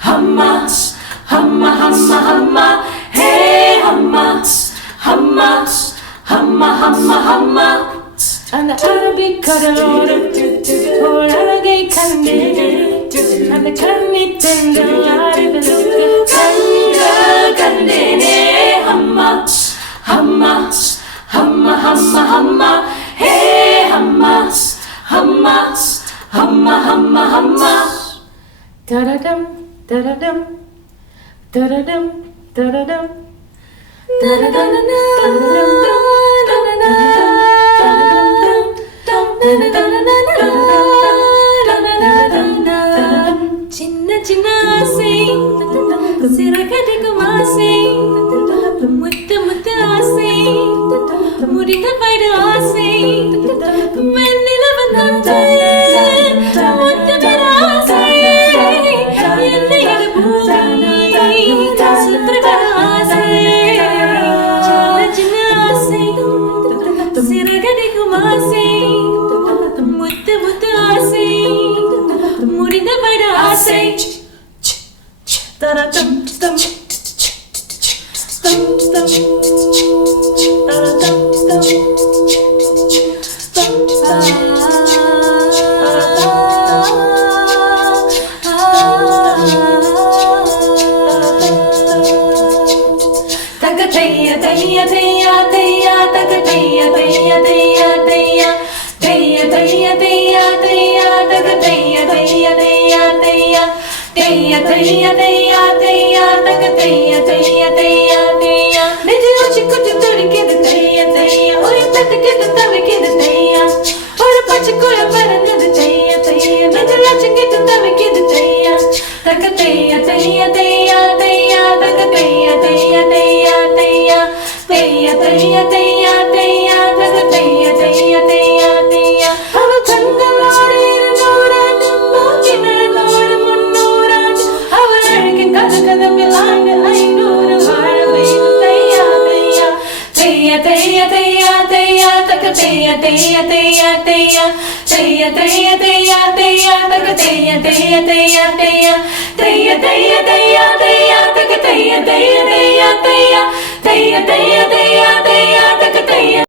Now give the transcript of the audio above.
humma, humma, humma, humma, hey humma, humma, humma, humma, humma. அந்த Arabic கடலோடு ஓர் அழகை கண்டேன் அந்த கண்ணி தென்றல் ஆடுகளுக்கு கண்கள் கண்டேனே ஹம்மா ஹம்மா ஹம்மா ஹம்மா ஹம்மா ஹே ஹம்மா ஹம்மா ஹம்மா ஹம்மா ஹம்மா தரடம் தரடம் தரடம் தரடம் தரடம் சின்ன சின்ன ஆசை சிறகடிக்கும் ஆசை முத்து முத்து ஆசை முடிந்த பயிர் ஆசை வெண்ணிலவன் தொட்டு முத்து பெற ஆசை என்னை இது பூமி சுற்று பெற ஆசை சின்ன சின்ன ஆசை சிறகடிக்கும் ஆசை முத்து முத்து ஆசை முடிந்த பயிர் ஆசை தரடம் தம்